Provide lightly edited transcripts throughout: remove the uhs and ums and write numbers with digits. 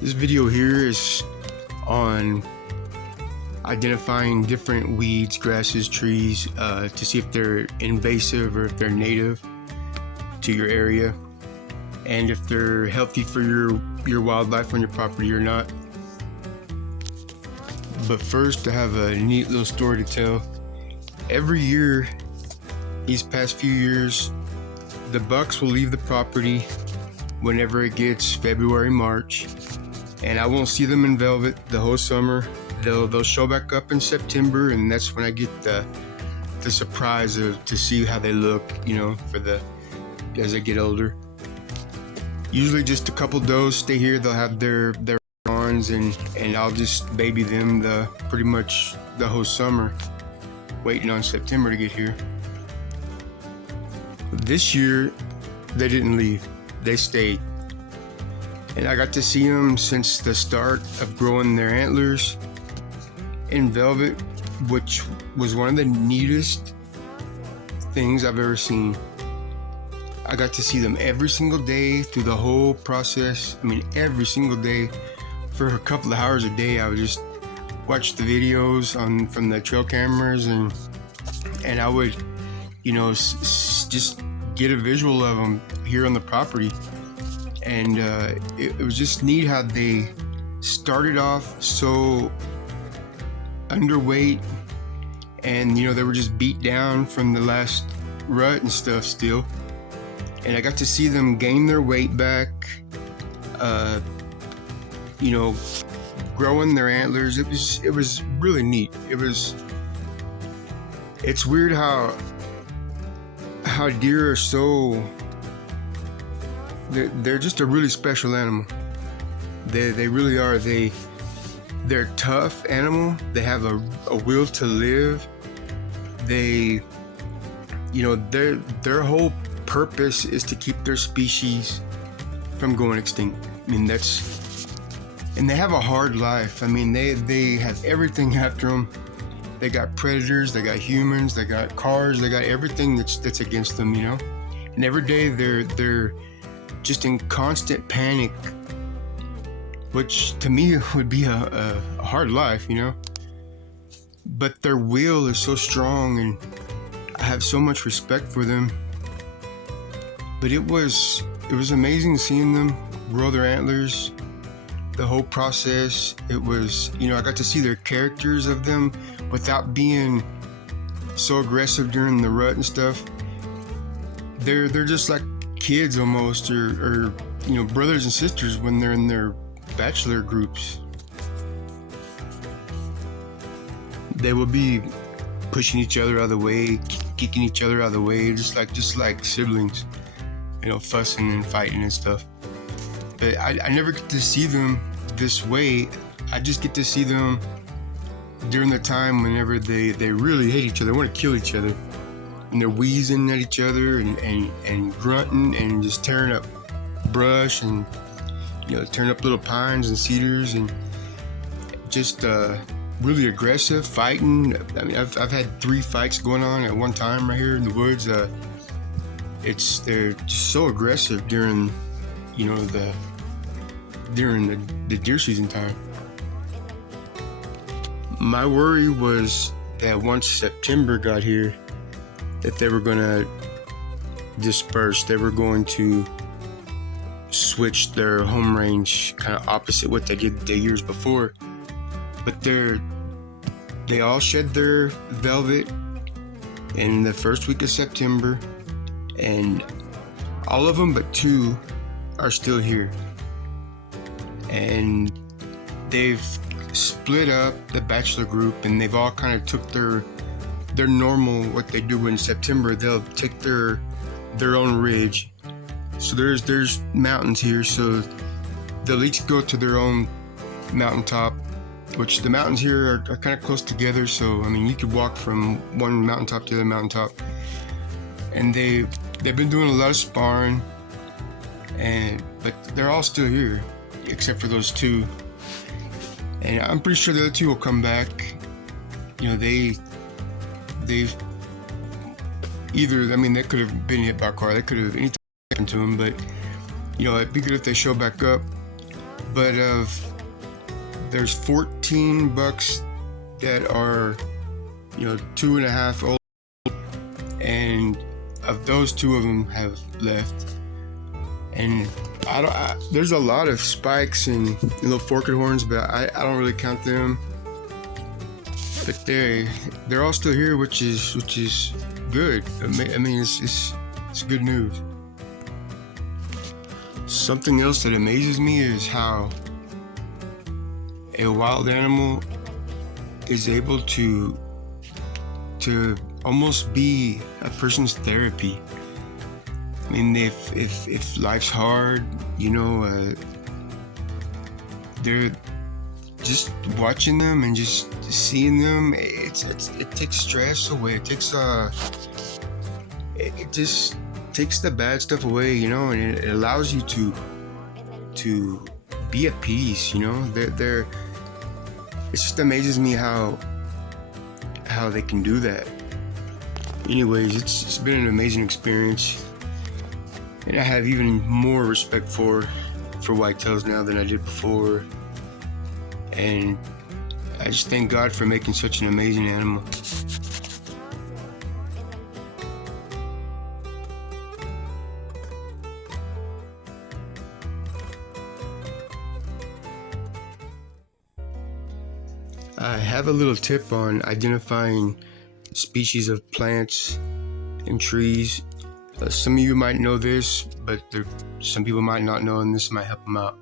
This video here is on identifying different weeds, grasses, trees to see if they're invasive or if they're native to your area, and if they're healthy for your wildlife on your property or not. But first, I have a neat little story to tell. Every year, these past few years, the bucks will leave the property whenever it gets February, March, and I won't see them in velvet the whole summer. They'll show back up in September, and that's when I get the surprise to see how they look, as they get older. Usually just a couple does stay here. They'll have their fawns, and I'll just baby them pretty much the whole summer, waiting on September to get here. This year they didn't leave, they stayed, and I got to see them since the start of growing their antlers in velvet, which was one of the neatest things I've ever seen. I got to see them every single day through the whole process. I mean, every single day for a couple of hours a day. I would just watch the videos from the trail cameras, and I would, just get a visual of them here on the property. And it was just neat how they started off so underweight, and they were just beat down from the last rut and stuff still. And I got to see them gain their weight back, growing their antlers. It was really neat. It's weird how deer are so, they're just a really special animal. They really are. They're a tough animal. They have a will to live. They, their whole purpose is to keep their species from going extinct. I mean, and they have a hard life. I mean, they have everything after them. They got predators, they got humans, they got cars, they got everything that's against them, And every day they're just in constant panic, which to me would be a hard life, But their will is so strong, and I have so much respect for them. But it was amazing seeing them grow their antlers, the whole process. It was, I got to see their characters of them without being so aggressive during the rut and stuff. They're just like kids almost, or brothers and sisters when they're in their bachelor groups. They will be pushing each other out of the way, kicking each other out of the way, just like siblings, fussing and fighting and stuff. But I never get to see them this way. I just get to see them during the time whenever they really hate each other, they want to kill each other, and they're wheezing at each other and grunting and just tearing up brush and tearing up little pines and cedars, and just really aggressive fighting. I mean, I've had 3 fights going on at one time right here in the woods. They're just so aggressive during the deer season time. My worry was that once September got here, that they were going to disperse. They were going to switched their home range kind of opposite what they did the years before. But they all shed their velvet in the first week of September, and all of them but 2 are still here. And they've split up the bachelor group, and they've all kind of took their normal, what they do in September. They'll take their own ridge. So there's mountains here, so they'll each go to their own mountaintop, which the mountains here are kind of close together. So I mean, you could walk from one mountaintop to the other mountaintop. And they've been doing a lot of sparring, but they're all still here except for those 2. And I'm pretty sure the other 2 will come back. You know, they've either, I mean, they could have been hit by a car, they could have anything happened to them, but you know, it'd be good if they show back up. But there's 14 bucks that are, you know, 2.5 old, and of those, 2 of them have left. And there's a lot of spikes and little forked horns, but I don't really count them. But they're all still here, which is good. I mean, it's good news. Something else that amazes me is how a wild animal is able to almost be a person's therapy. I mean, if life's hard, you know, they're just watching them and just seeing them. It takes stress away. It just takes the bad stuff away, you know, and it allows you to be at peace. You know, it just amazes me how they can do that. Anyways, it's been an amazing experience. And I have even more respect for whitetails now than I did before. And I just thank God for making such an amazing animal. I have a little tip on identifying species of plants and trees. Some of you might know this, but some people might not know, and this might help them out.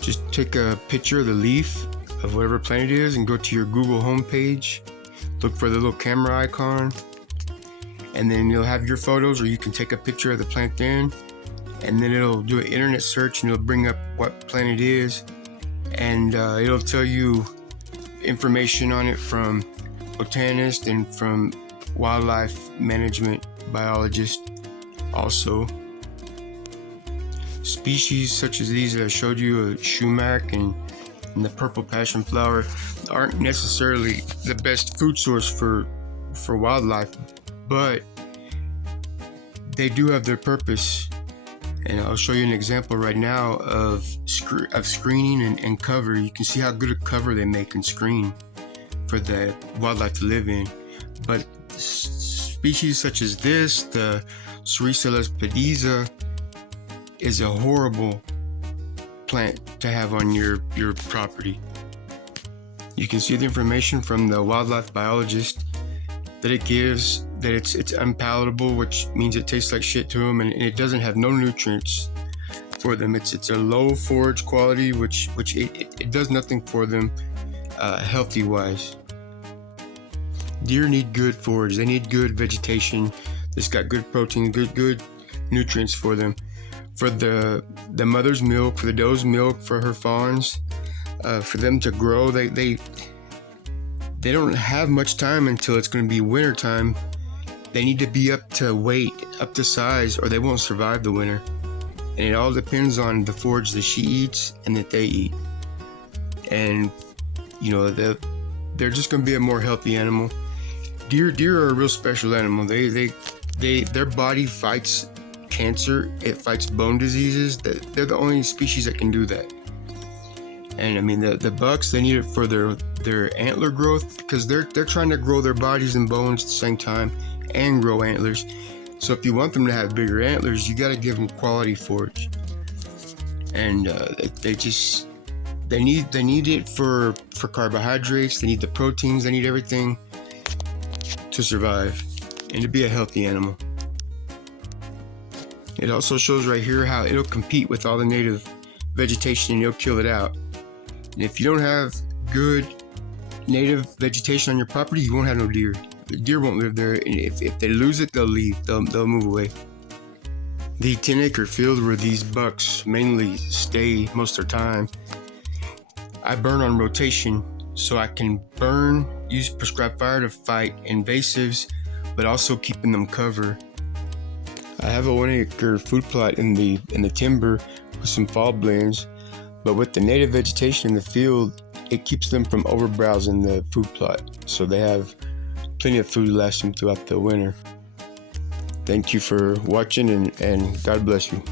Just take a picture of the leaf of whatever plant it is and go to your Google homepage, look for the little camera icon, and then you'll have your photos, or you can take a picture of the plant then, and then it'll do an internet search and it'll bring up what plant it is, and it'll tell you information on it from botanists and from wildlife management biologists also. Species such as these that I showed you, sumac and the purple passion flower, aren't necessarily the best food source for wildlife, but they do have their purpose. And I'll show you an example right now of screening and cover. You can see how good a cover they make and screen for the wildlife to live in. But species such as this, the Cerisa lespedeza, is a horrible plant to have on your property. You can see the information from the wildlife biologist that it gives, that it's unpalatable, which means it tastes like shit to them, and it doesn't have no nutrients for them. It's a low forage quality, which it does nothing for them healthy wise. Deer need good forage. They need good vegetation that's got good protein, good nutrients for them. For the mother's milk, for the doe's milk, for her fawns, for them to grow, they don't have much time until it's going to be winter time. They need to be up to weight, up to size, or they won't survive the winter. And it all depends on the forage that she eats and that they eat. And you know, they're just going to be a more healthy animal. Deer are a real special animal. Their body fights cancer, it fights bone diseases. They're the only species that can do that. And I mean, the bucks, they need it for their antler growth, because they're trying to grow their bodies and bones at the same time and grow antlers. So if you want them to have bigger antlers, you got to give them quality forage. And they need it for carbohydrates. They need the proteins. They need everything to survive and to be a healthy animal. It also shows right here how it'll compete with all the native vegetation and it'll kill it out. And if you don't have good native vegetation on your property, you won't have no deer. The deer won't live there, and if they lose it, they'll leave. They'll move away. The 10-acre field where these bucks mainly stay most of their time, I burn on rotation, so I can use prescribed fire to fight invasives, but also keeping them cover. I have a 1-acre food plot in the timber with some fall blends, but with the native vegetation in the field, it keeps them from overbrowsing the food plot, so they have plenty of food to last them throughout the winter. Thank you for watching, and God bless you.